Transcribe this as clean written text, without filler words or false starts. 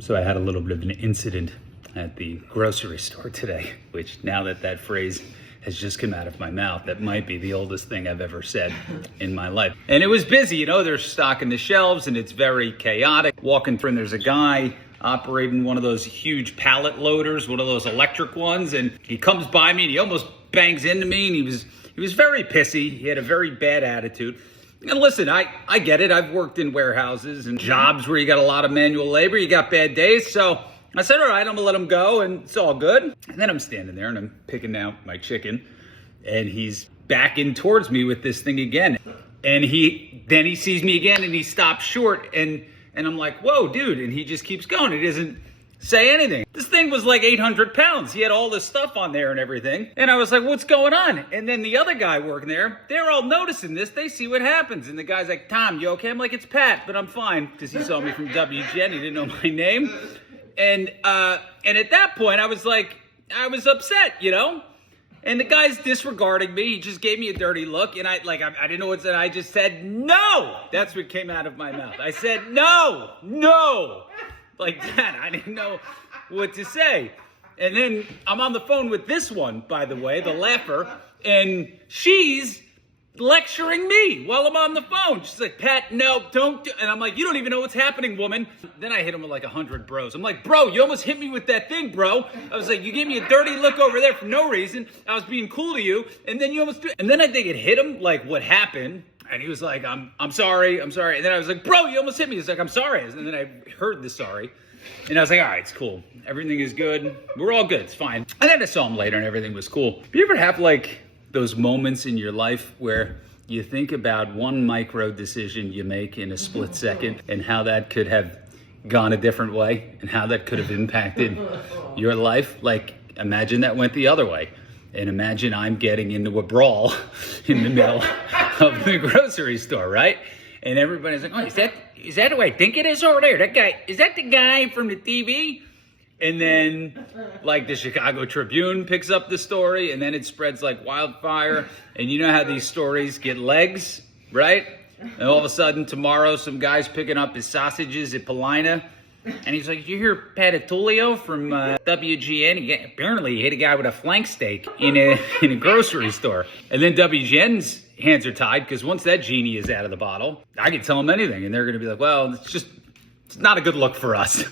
So I had a little bit of an incident at the grocery store today, which now that phrase has just come out of my mouth, that might be the oldest thing I've ever said in my life. And it was busy, they're stocking the shelves and it's very chaotic. Walking through and there's a guy operating one of those huge pallet loaders, one of those electric ones, and he comes by me and he almost bangs into me, and he was very pissy. He had a very bad attitude. And listen, I get it. I've worked in warehouses and jobs where you got a lot of manual labor, you got bad days. So I said, all right, I'm gonna let him go and it's all good. And then I'm standing there and I'm picking out my chicken and he's backing towards me with this thing again. And then he sees me again and he stops short and I'm like, whoa, dude. And he just keeps going. He doesn't say anything. This thing was like 800 pounds. He had all this stuff on there and everything. And I was like, what's going on? And then the other guy working there, they're all noticing this. They see what happens. And the guy's like, Tom, you okay? I'm like, it's Pat, but I'm fine. Because he saw me from WGN. He didn't know my name. And at that point, I was upset, And the guy's disregarding me. He just gave me a dirty look. And I didn't know what to say. I just said, no. That's what came out of my mouth. I said, no. Like that. I didn't know what to say. And then I'm on the phone with this one, by the way, the laugher, and she's lecturing me while I'm on the phone. She's like, Pat, no, don't do. And I'm like, you don't even know what's happening, woman. Then I hit him with like 100 bros. I'm like, bro, you almost hit me with that thing, bro. I was like, you gave me a dirty look over there for no reason. I was being cool to you, and then you almost do. And then I think it hit him, like, what happened? And he was like, I'm sorry. And then I was like, bro, you almost hit me. He's like, I'm sorry. And then I heard the sorry. And I was like, all right, it's cool. Everything is good. We're all good. It's fine. And then I saw him later and everything was cool. Do you ever have like those moments in your life where you think about one micro decision you make in a split second and how that could have gone a different way and how that could have impacted your life? Like, imagine that went the other way. And imagine I'm getting into a brawl in the middle of the grocery store, right? And everybody's like, oh, is that who I think it is over there? That guy, is that the guy from the TV? And then, like, the Chicago Tribune picks up the story, and then it spreads like wildfire. And you know how these stories get legs, right? And all of a sudden, tomorrow, some guy's picking up his sausages at Paulina. And he's like, you hear Patatulio from WGN? Apparently he hit a guy with a flank steak in a grocery store. And then WGN's hands are tied because once that genie is out of the bottle, I can tell them anything. And they're going to be like, well, it's not a good look for us.